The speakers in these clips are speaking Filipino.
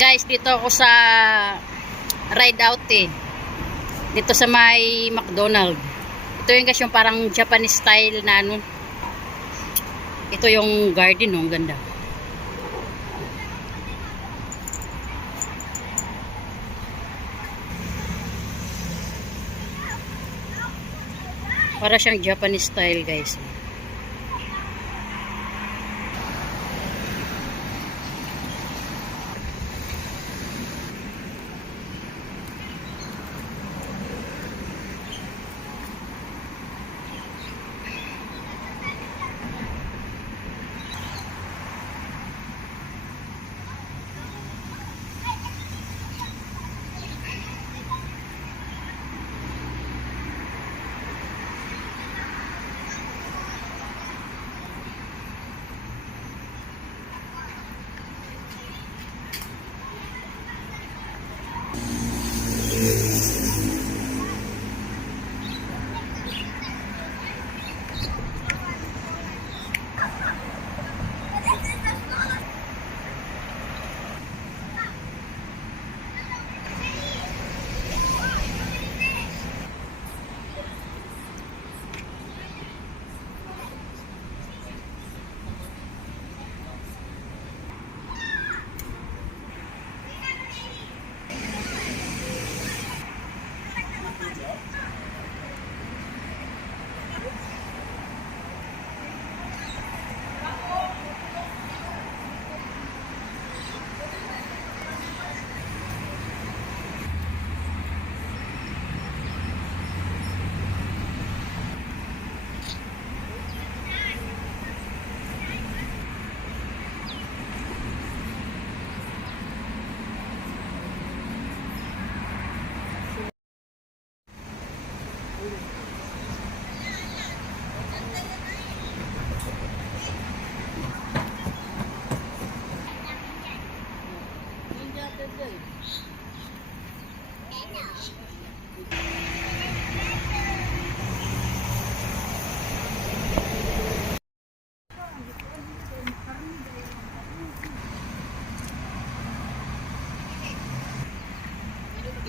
Guys, dito ako sa ride out dito sa may McDonald. Ito yung guys yung parang Japanese style na ano. Ito yung garden, ang ganda. Para siyang Japanese style, guys.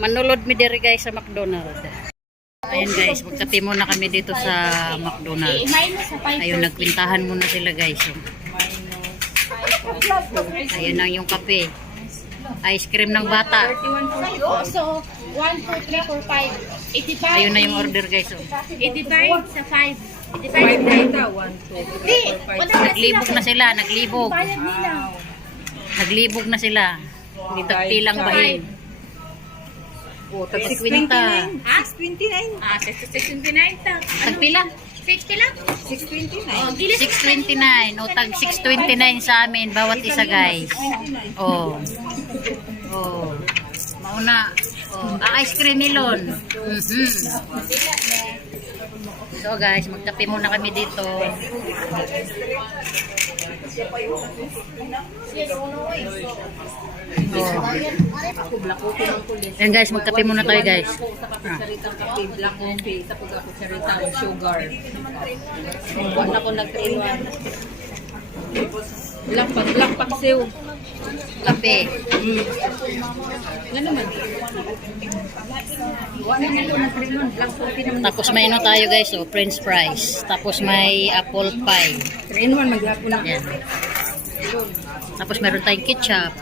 Manulod mi diri guys sa McDonald. Ayun guys, magkape muna kami dito sa McDonald. Ayun, nagkwintahan muna sila guys. Ayun ang yung kape. Ice cream ng bata. So, 1, 2, 3, 4, 5. 85. Ayun na yung order guys. 85 sa 5. 85 na 1, 2, 3, 4, 5. Naglibog na sila, naglibog. Bayad nila. Naglibog na sila. Hindi tagpilang bahin. Oh, tag 50. Ah, 629. Ah, 629 ta. Tagpila? 60 lang? 629. Oh, gilis. 629. O tag 629 sa amin bawat isa guys. Oh. Oh. Mauna. Oh, ang ice cream nilon. So guys, magkape muna kami dito. Oh. Yan guys, magkape muna tayo guys. Black coffee, tapos ako sarita ng sugar. Wala ko nag-train. Black paksiw. Kape. Nga naman. Wala nga ito nag-train. Black coffee naman. Tapos may ano tayo guys, oh, french fries. Tapos may apple pie. Train man, mag-hapon na. Yan. Tapos meron tayong ketchup.